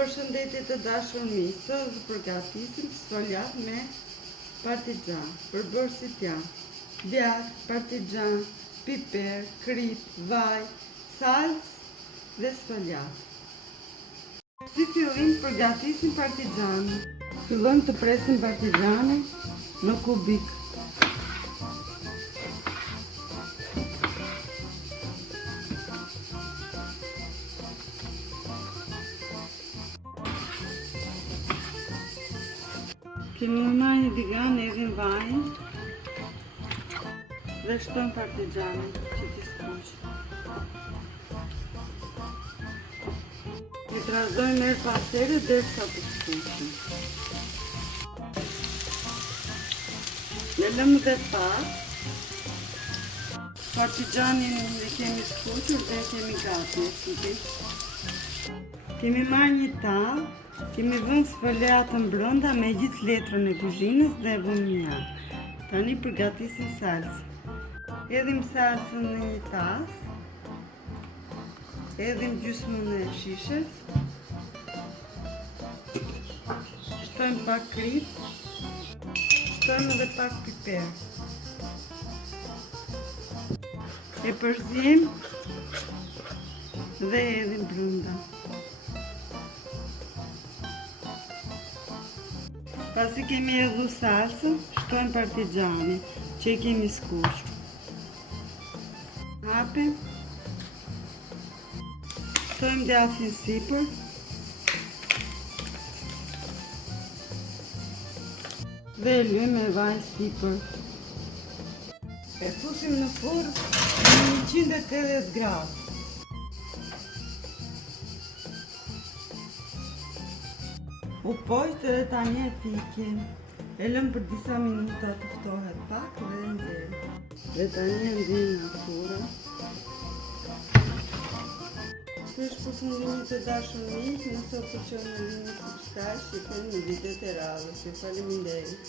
Përshëndetje të dashur miq, sot do përgatisim sfoljat me partigjan. Përbërësit janë djath, partigjan, piper, krip, vaj, salcë dhe sfoljat. Si fillim përgatisim partigjanin. Fillojmë të presim partigjanin në kubik. Kemi marrë një digan, edhim vajin dhe shtojmë partigjanin që t'i skuq. I trazdojmë her pas here derisa të skuqen. Ne lëmë dhe pas. Partigjanin e kemi skuqur dhe kemi gati. Kemi marrë një tavë. Kemi vënë sfoljatën brenda me gjithë letrën e kuzhinës dhe vëmë një. Tani përgatisim salcën. Hedhim salcën në një tas. Hedhim gjysmën e shishes. Shtojmë pak krip. Shtojmë edhe pak piper. E përzijmë dhe hedhim brenda. Pasi kemi hedhur salcën, shtojmë partigjanin që i kemi skuqur. Hapim. Shtojmë djathin sipër. Dhe e lëjmë me vaj sipër. E fusim në furrë në 180 gradë. U pojtë dhe tani e fikim. E lëm për disa minuta të ftohet pak dhe e nxjerrim. Dhe tani e nxjerrim në furrë. Kjo është përfundimi të dashur miq, nëse u pëlqen, lini subscribe, shikoni videot e radhës. Ju faleminderit.